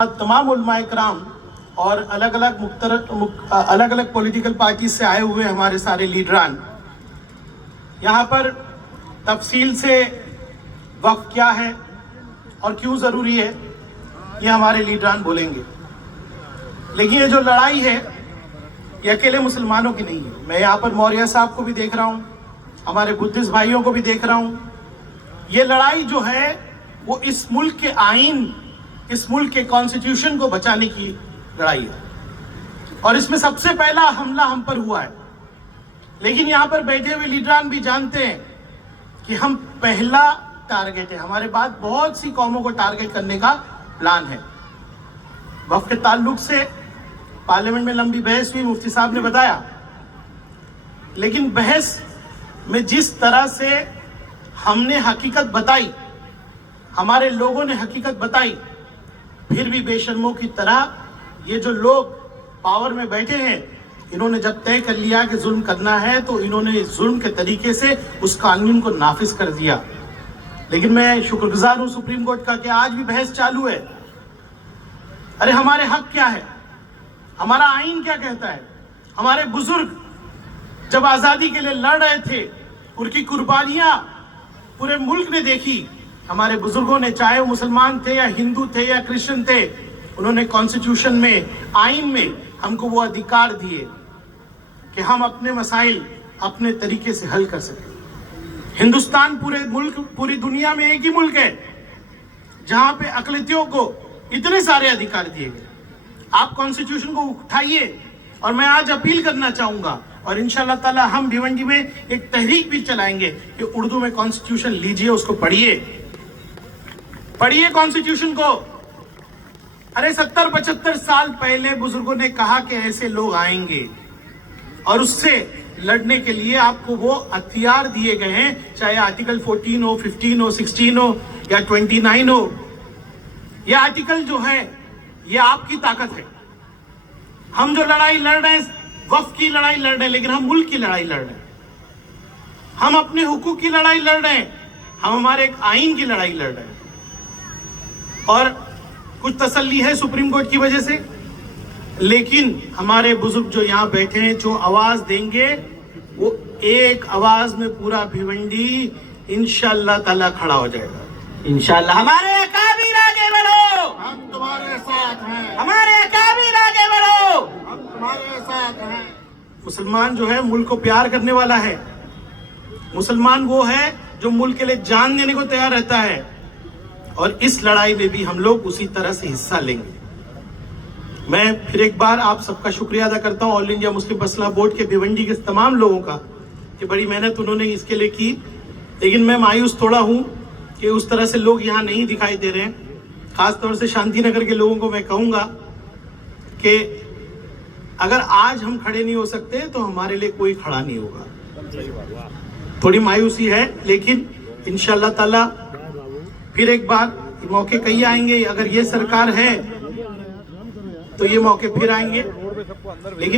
तमाम उलमाए कराम और अलग अलग पॉलिटिकल पार्टी से आए हुए हमारे सारे लीडरान यहाँ पर तफसील से वक्फ क्या है और क्यों ज़रूरी है ये हमारे लीडरान बोलेंगे। लेकिन ये जो लड़ाई है ये अकेले मुसलमानों की नहीं है। मैं यहाँ पर मौर्य साहब को भी देख रहा हूँ, हमारे बुद्धिस्ट भाइयों को भी देख रहा हूँ। ये लड़ाई जो है वो इस मुल्क के आईन, इस मुल्क के कॉन्स्टिट्यूशन को बचाने की लड़ाई है और इसमें सबसे पहला हमला हम पर हुआ है। लेकिन यहाँ पर बैठे हुए लीडरान भी जानते हैं कि हम पहला टारगेट है, हमारे बाद बहुत सी कौमों को टारगेट करने का प्लान है। वक्फ के ताल्लुक से पार्लियामेंट में लंबी बहस हुई, मुफ्ती साहब ने बताया, लेकिन बहस में जिस तरह से हमने हकीकत बताई, हमारे लोगों ने हकीकत बताई, फिर भी बेशर्मों की तरह ये जो लोग पावर में बैठे हैं, इन्होंने जब तय कर लिया कि जुल्म करना है तो इन्होंने जुल्म के तरीके से उस कानून को नाफिज कर दिया। लेकिन मैं शुक्रगुजार हूं सुप्रीम कोर्ट का कि आज भी बहस चालू है। अरे हमारे हक क्या है, हमारा आईन क्या कहता है। हमारे बुजुर्ग जब आजादी के लिए लड़ रहे थे, उनकी कुर्बानियां पूरे मुल्क ने देखी। हमारे बुजुर्गों ने, चाहे वो मुसलमान थे या हिंदू थे या क्रिश्चियन थे, उन्होंने कॉन्स्टिट्यूशन में, आईन में हमको वो अधिकार दिए कि हम अपने मसाइल अपने तरीके से हल कर सकें। हिंदुस्तान पूरे मुल्क, पूरी दुनिया में एक ही मुल्क है जहां पे अक़लियतों को इतने सारे अधिकार दिए गए। आप कॉन्स्टिट्यूशन को उठाइए और मैं आज अपील करना चाहूंगा और इंशाअल्लाह ताला हम भिवंडी में एक तहरीक भी चलाएंगे कि उर्दू में कॉन्स्टिट्यूशन लीजिए, उसको पढ़िए कॉन्स्टिट्यूशन को। अरे 70-75 साल पहले बुजुर्गों ने कहा कि ऐसे लोग आएंगे और उससे लड़ने के लिए आपको वो हथियार दिए गए हैं, चाहे आर्टिकल 14 हो, 15 हो, 16 हो या 29 हो। ये आर्टिकल जो है ये आपकी ताकत है। हम जो लड़ाई लड़ रहे हैं वक्फ की लड़ाई लड़ रहे हैं, लेकिन हम मुल्क की लड़ाई लड़ रहे हैं। हम अपने हुकूक की लड़ाई लड़ रहे हैं, हम हमारे एक आईन की लड़ाई लड़ रहे हैं। और कुछ तसल्ली है सुप्रीम कोर्ट की वजह से, लेकिन हमारे बुजुर्ग जो यहाँ बैठे हैं, जो आवाज देंगे, वो एक आवाज में पूरा भिवंडी इंशाअल्लाह ताला खड़ा हो जाएगा। इंशाअल्लाह। हमारे अकाबिर आगे बढ़ो, हम तुम्हारे साथ हैं। हमारे अकाबिर आगे बढ़ो, हम तुम्हारे साथ हैं। मुसलमान जो है मुल्क को प्यार करने वाला है। मुसलमान वो है जो मुल्क के लिए जान देने को तैयार रहता है और इस लड़ाई में भी हम लोग उसी तरह से हिस्सा लेंगे। मैं फिर एक बार आप सबका शुक्रिया अदा करता हूँ, all India Muslim personal board के भिवंडी के तमाम लोगों का, कि बड़ी मेहनत उन्होंने इसके लिए की। लेकिन मैं मायूस थोड़ा हूँ कि उस तरह से लोग यहाँ नहीं दिखाई दे रहे हैं। खास तौर से शांति नगर के लोगों को मैं कहूँगा कि अगर आज हम खड़े नहीं हो सकते तो हमारे लिए कोई खड़ा नहीं होगा। थोड़ी मायूसी है, लेकिन इंशाअल्लाह ताला फिर एक बार मौके कई आएंगे। अगर ये सरकार है तो ये मौके फिर आएंगे। लेकिन